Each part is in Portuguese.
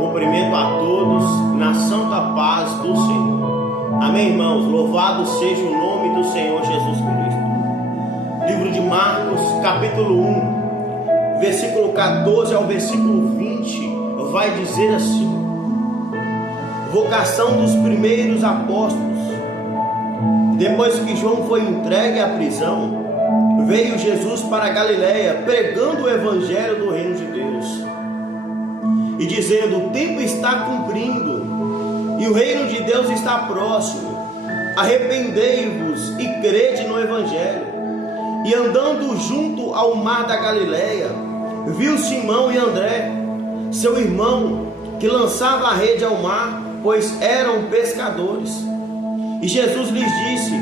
Cumprimento a todos na santa paz do Senhor. Amém, irmãos? Louvado seja o nome do Senhor Jesus Cristo. Livro de Marcos, capítulo 1, versículo 14 ao versículo 20, vai dizer assim: vocação dos primeiros apóstolos. Depois que João foi entregue à prisão, veio Jesus para a Galiléia, pregando o evangelho do reino de Deus e dizendo: o tempo está cumprindo e o reino de Deus está próximo. Arrependei-vos e crede no evangelho. E andando junto ao mar da Galiléia, viu Simão e André, seu irmão, que lançava a rede ao mar, pois eram pescadores. E Jesus lhes disse: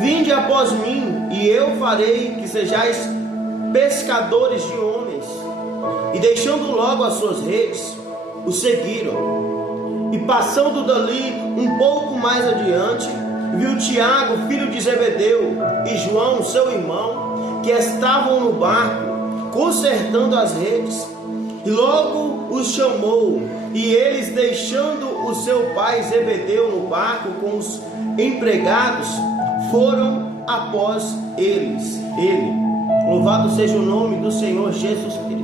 vinde após mim, e eu farei que sejais pescadores de homens. E deixando logo as suas redes, o seguiram. E passando dali um pouco mais adiante, viu Tiago, filho de Zebedeu, e João, seu irmão, que estavam no barco, consertando as redes. E logo os chamou, e eles, deixando o seu pai Zebedeu no barco com os empregados, foram após ele. Louvado seja o nome do Senhor Jesus Cristo.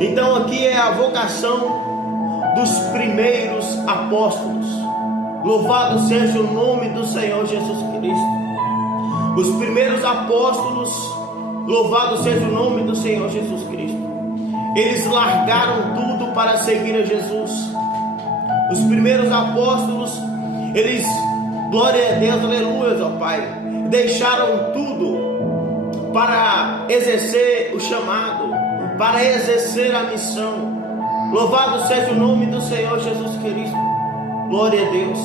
Então aqui é a vocação dos primeiros apóstolos. Louvado seja o nome do Senhor Jesus Cristo. Os primeiros apóstolos, louvado seja o nome do Senhor Jesus Cristo. Eles largaram tudo para seguir a Jesus. Os primeiros apóstolos, eles, glória a Deus, aleluia, ó Pai, deixaram tudo para exercer o chamado, para exercer a missão. Louvado seja o nome do Senhor Jesus Cristo. Glória a Deus.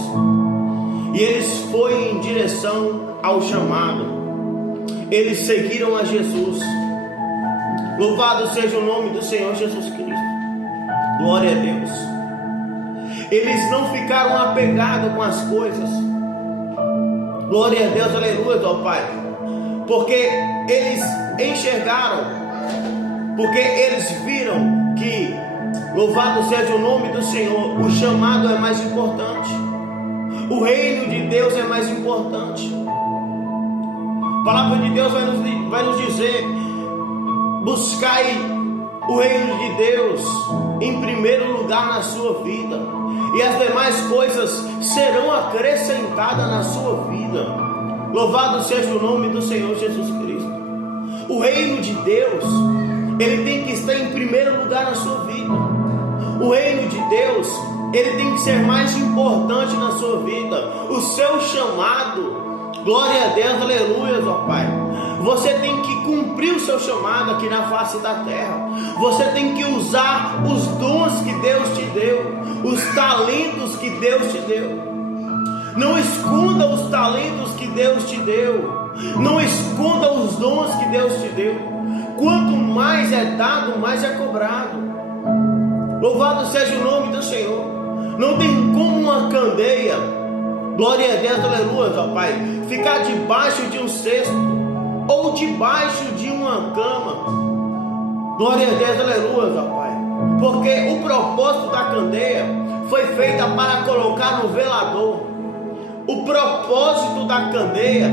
E eles foram em direção ao chamado. Eles seguiram a Jesus. Louvado seja o nome do Senhor Jesus Cristo. Glória a Deus. Eles não ficaram apegados com as coisas. Glória a Deus, aleluia, ó Pai. Porque eles enxergaram, porque eles viram que, louvado seja o nome do Senhor, o chamado é mais importante. O reino de Deus é mais importante. A palavra de Deus vai nos dizer: buscai o reino de Deus em primeiro lugar na sua vida, e as demais coisas serão acrescentadas na sua vida. Louvado seja o nome do Senhor Jesus Cristo. O reino de Deus, ele tem que estar em primeiro lugar na sua vida. O reino de Deus, ele tem que ser mais importante na sua vida. O seu chamado, glória a Deus, aleluia, ó Pai. Você tem que cumprir o seu chamado aqui na face da terra. Você tem que usar os dons que Deus te deu, os talentos que Deus te deu. Não esconda os talentos que Deus te deu. Não esconda os dons que Deus te deu. Quanto mais é dado, mais é cobrado. Louvado seja o nome do Senhor. Não tem como uma candeia, glória a Deus, aleluia, ó Pai, ficar debaixo de um cesto ou debaixo de uma cama. Glória a Deus, aleluia, ó Pai. Porque o propósito da candeia foi feita para colocar no velador. O propósito da candeia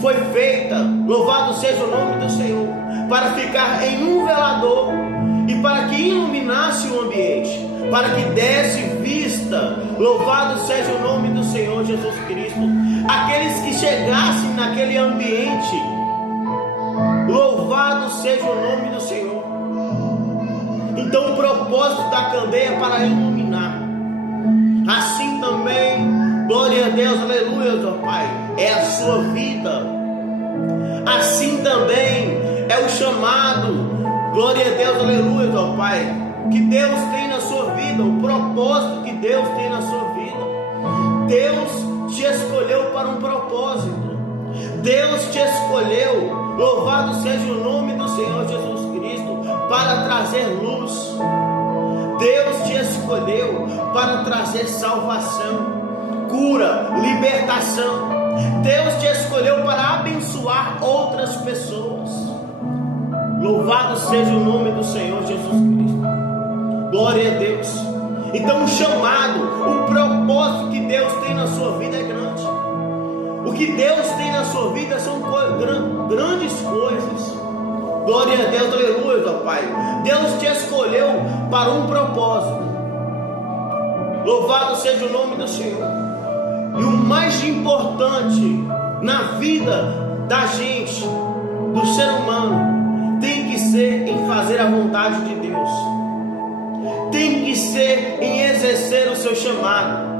foi feita, louvado seja o nome do Senhor, para ficar em um velador e para que iluminasse o ambiente, para que desse vista. Louvado seja o nome do Senhor Jesus Cristo. Aqueles que chegassem naquele ambiente, louvado seja o nome do Senhor. Então o propósito da candeia é para iluminar. Assim também, glória a Deus, aleluia, ó Pai, é a sua vida. Assim também é o chamado, glória a Deus, aleluia, ó Pai, que Deus tem na sua vida, o propósito que Deus tem na sua vida. Deus te escolheu para um propósito. Deus te escolheu, louvado seja o nome do Senhor Jesus Cristo, para trazer luz. Deus te escolheu para trazer salvação, cura, libertação. Deus te escolheu para abençoar outras pessoas. Louvado seja o nome do Senhor Jesus Cristo. Glória a Deus. Então o chamado, o propósito que Deus tem na sua vida é grande. O que Deus tem na sua vida são grandes coisas. Glória a Deus, aleluia, ó Pai. Deus te escolheu para um propósito. Louvado seja o nome do Senhor. E o mais importante na vida da gente, do ser humano, tem que ser em fazer a vontade de Deus. Tem que ser em exercer o seu chamado.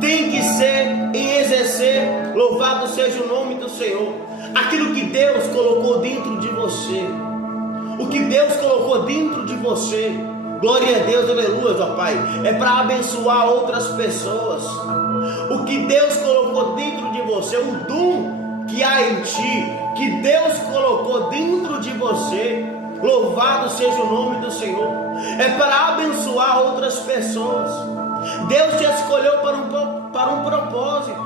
Tem que ser em exercer, louvado seja o nome do Senhor, aquilo que Deus colocou dentro de você. O que Deus colocou dentro de você, glória a Deus, aleluia, ó Pai, é para abençoar outras pessoas. O que Deus colocou dentro de você, o dom que há em ti, que Deus colocou dentro de você, louvado seja o nome do Senhor, é para abençoar outras pessoas. Deus te escolheu para um propósito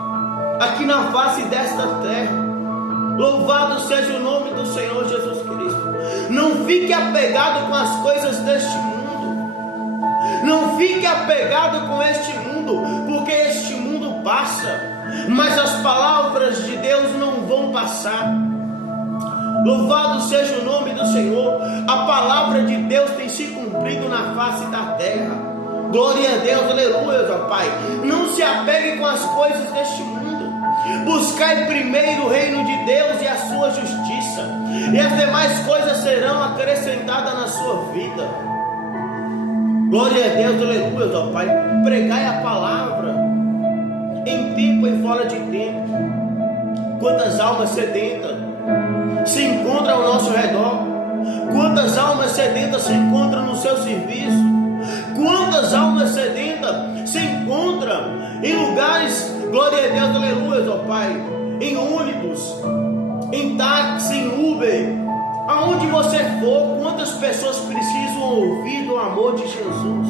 aqui na face desta terra. Louvado seja o nome do Senhor Jesus Cristo. Não fique apegado com as coisas deste mundo. Não fique apegado com este mundo, porque este mundo passa, mas as palavras de Deus não vão passar. Louvado seja o nome do Senhor. A palavra de Deus tem se cumprido na face da terra. Glória a Deus, aleluia, ó Pai. Não se apegue com as coisas deste mundo. Buscai primeiro o reino de Deus e a sua justiça, e as demais coisas serão acrescentadas na sua vida. Glória a Deus, aleluia, ó Pai. Pregai a palavra em tempo e fora de tempo. Quantas almas sedentas se encontram ao nosso redor? Quantas almas sedentas se encontram no seu serviço? Quantas almas sedentas se encontram em lugares, glória a Deus, aleluia, ó Pai, em ônibus, em táxi, em Uber, aonde você for, quantas pessoas precisam ouvir do amor de Jesus?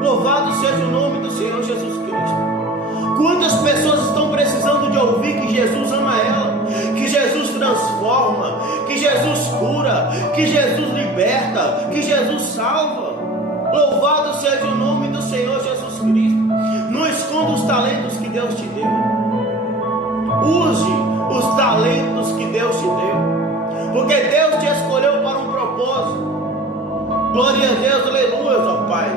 Louvado seja o nome do Senhor Jesus Cristo. Quantas pessoas estão precisando de ouvir que Jesus ama ela, que Jesus transforma, que Jesus cura, que Jesus liberta, que Jesus salva. Louvado seja o nome do Senhor Jesus Cristo. Não esconda os talentos que Deus te deu. Use os talentos que Deus te deu, porque Deus te escolheu para um propósito. Glória a Deus, aleluia, ó Pai.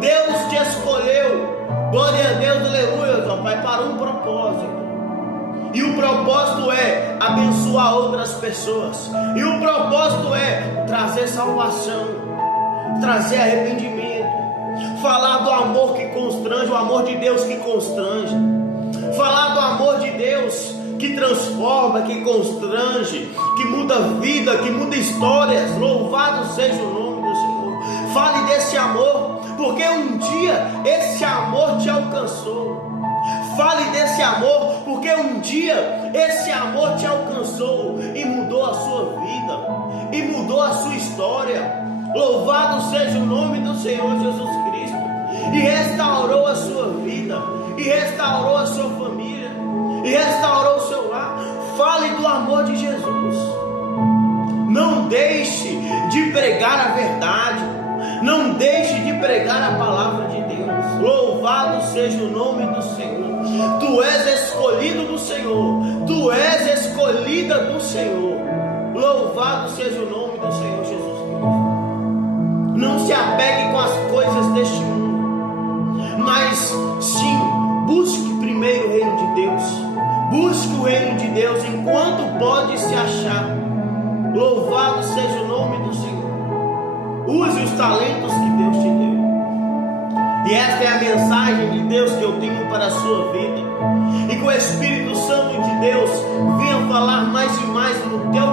Deus te escolheu, glória a Deus, aleluia, ó Pai, para um propósito. E o propósito é abençoar outras pessoas. E o propósito é trazer salvação, trazer arrependimento, falar do amor que constrange, o amor de Deus que constrange, falar do amor de Deus que transforma, que constrange, que muda vida, que muda histórias. Louvado seja o nome do Senhor. Fale desse amor, porque um dia esse amor te alcançou. Fale desse amor, porque um dia esse amor te alcançou e mudou a sua vida, e mudou a sua história. Louvado seja o nome do Senhor Jesus Cristo. E restaurou a sua vida, e restaurou a sua família, e restaurou o seu lar. Fale do amor de Jesus. Não deixe de pregar a verdade. Não deixe de pregar a palavra de Deus. Louvado seja o nome do Senhor. Tu és escolhido do Senhor. Tu és escolhida do Senhor. Louvado seja o nome do Senhor Jesus Cristo. Não se apegue com as coisas deste mundo, mas sim, busque primeiro o reino de Deus. Busque o reino de Deus enquanto pode se achar. Louvado seja o nome do Senhor. Use os talentos que Deus te deu. E esta é a mensagem de Deus que eu tenho para a sua vida. E que o Espírito Santo de Deus venha falar mais e mais no teu